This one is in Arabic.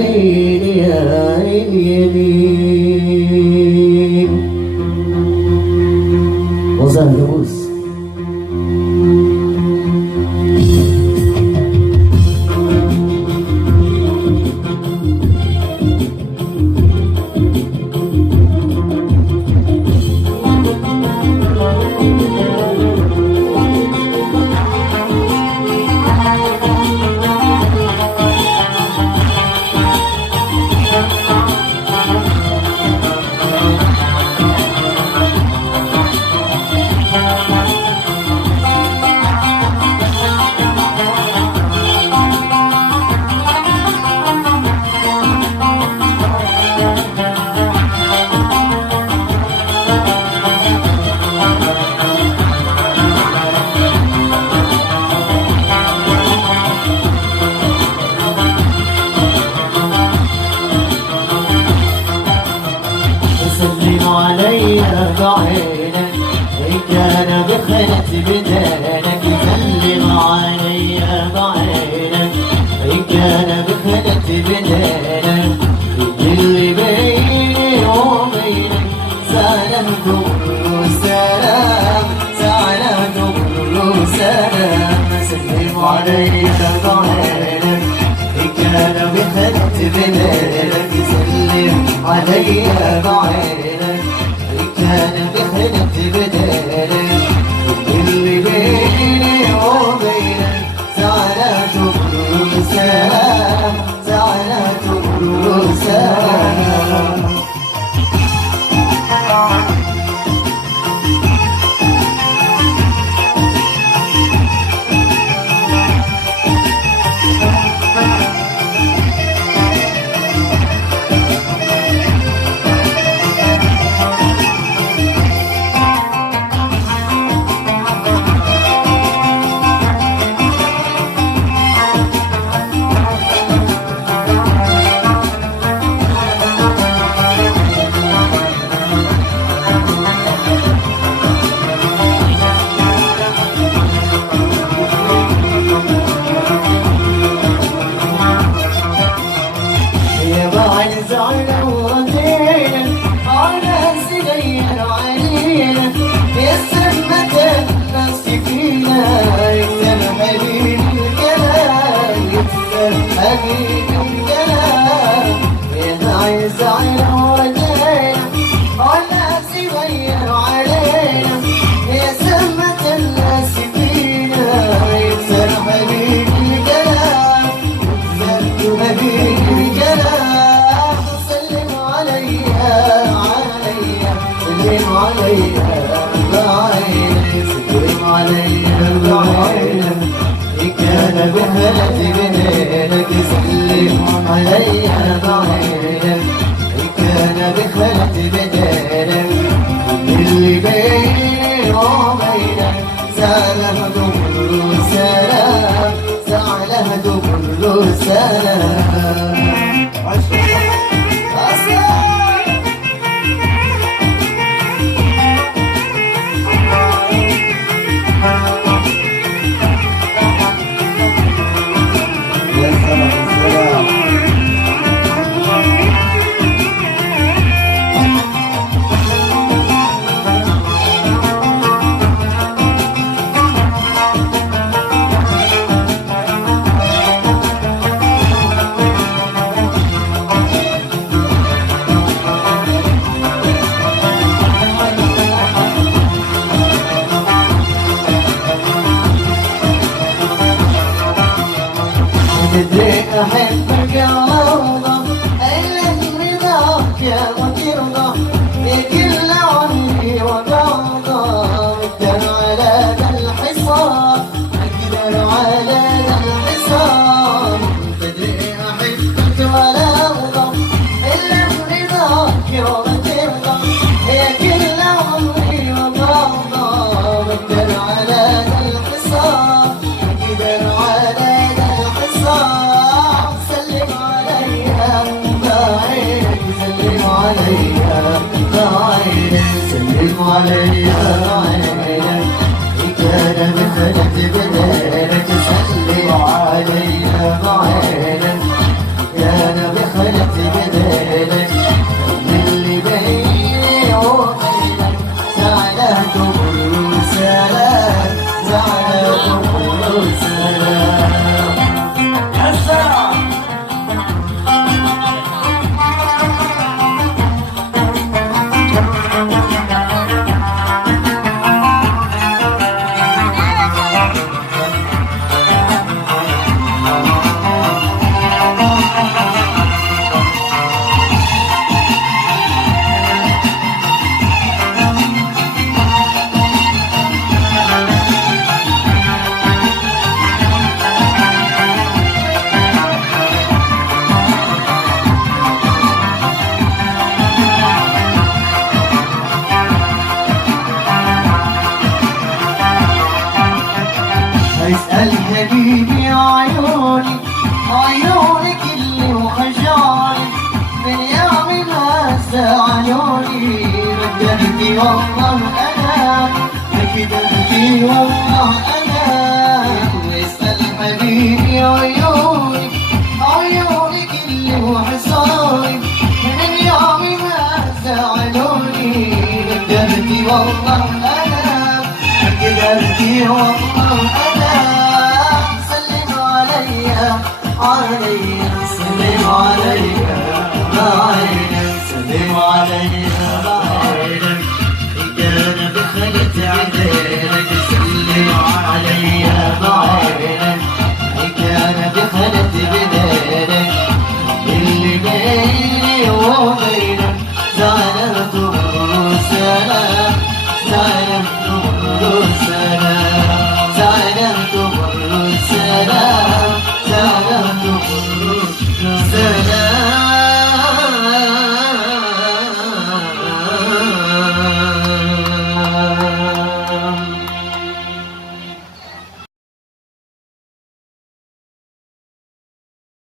عيني يا اليمين وزن لبوس. علي بعينك إن كان بخلة بدانك، سلم علي بعينك إن كان بخلة بدانك، اللي بيني وبينك سلام كل سلام، سلام كل سلام. سلم علي بعينك إن كان بخلة بدانك، سلم علي بعينك كان بخلة بدالك، اللي بيني وبينك زعلات كل سلام، زعلات كل سلام. كان بخلة بدالك، سلم علي بعينك كان بخلة بدالك، اللي بيني وبينك سلام كل سلام، سلام كل سلام. أحبك يا روضة إلا رضاك يا وترضى، يا كل عمري وبرضى. أقدر على ذا الحصان، أقدر على ذا الحصان، تدري أحبك ولا أرضى إلا رضاك يا وترضى، يا كل عمري وبرضى. أقدر على ذا الحصان، أقدر على ذا الحصان. سلم عليها بعينك، سلم عليها بعينك، سلم عليها بعينك إن كان بخلة بدالك، سلم عليها بعينك كان بخلة قلت بدالك اللي بيني وبينك زعلكم وسلام زعلكم وسلام السلام اسأل حبيبي عيوني عيونك اللي وخجاني من يوم ما زعلوني بدلتي والله انا بدلتي والله انا واسأل حبيبي عيوني عيونك اللي وحصاني من يوم ما زعلوني بدلتي والله انا بدلتي والله انا علي سلم علي سلم علي